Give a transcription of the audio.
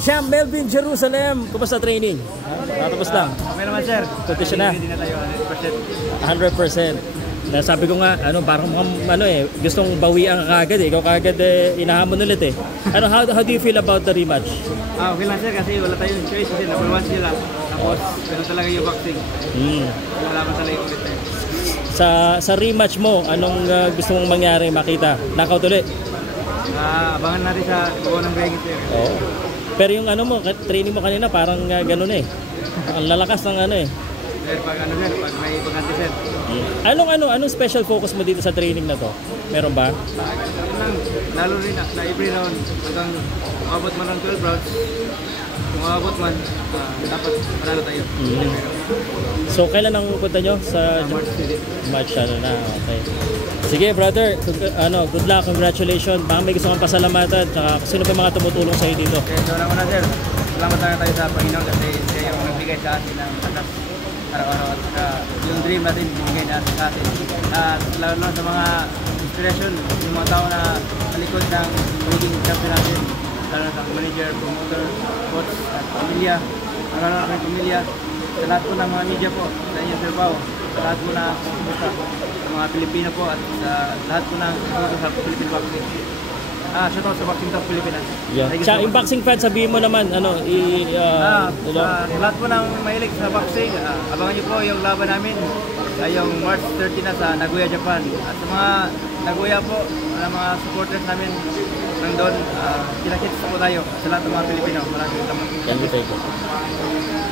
Champ Melvin Jerusalem, kumusta training? Natapos lang. Okay naman sir. Competition na. Hindi na tayo 100%. Sabi ko nga, parang gustong bawian ka kagad eh. Ikaw kagad inahamon ulit eh. How do you feel about the rematch? Okay lang sir kasi wala tayong choice kasi number 1 sila. Tapos pero talaga yung boxing. Malaman talaga yung ulit tayo. Sa rematch mo, anong gusto mong mangyari makita? Knockout ulit? Abangan natin sa buwan ng Vegas sir. Oo. Pero yung training mo kanina parang ganun eh. Ang lalakas ng Sir, pag may pagkanti sir. Anong special focus mo dito sa training na to? Meron ba? Lalo rin na every round hanggang umabot man ng 12 rounds. Kung umabot man, dapat manalo tayo. So kailan ang punta nyo sa March na? Okay. Sige brother, good luck, congratulations. Baka may gusto kang pasalamatan, tsaka sino pa mga tumutulong sa'yo dito? Okay, so na sir. Salamat na tayo sa Panginoon kasi siya yung nagbigay sa atin ng atas araw-araw at saka yung dream natin binigay na sa atin. At lalo na sa mga inspiration, yung mga tao na malikod ng pagiging champion natin, lalo na sa manager, promoter, coach at pamilya, lalo na sa pamilya, sa lahat po ng mga media po, sa inyong Surbaw, sa lahat po na sa mga Pilipino po at sa lahat po ng sa Philippine Boxing. Shout out sa Boxing Talk Pilipinas. Yeah. Sa yung boxing fan, sabihin mo naman, sa lahat po ng mahilig sa boxing, abangan niyo po yung laban namin yung March 30 na sa Nagoya, Japan. At sa mga Nagoya po, mga supporters namin nandun, kinakits po tayo sa lahat ng mga Pilipino. Maraming salamat. Thank you.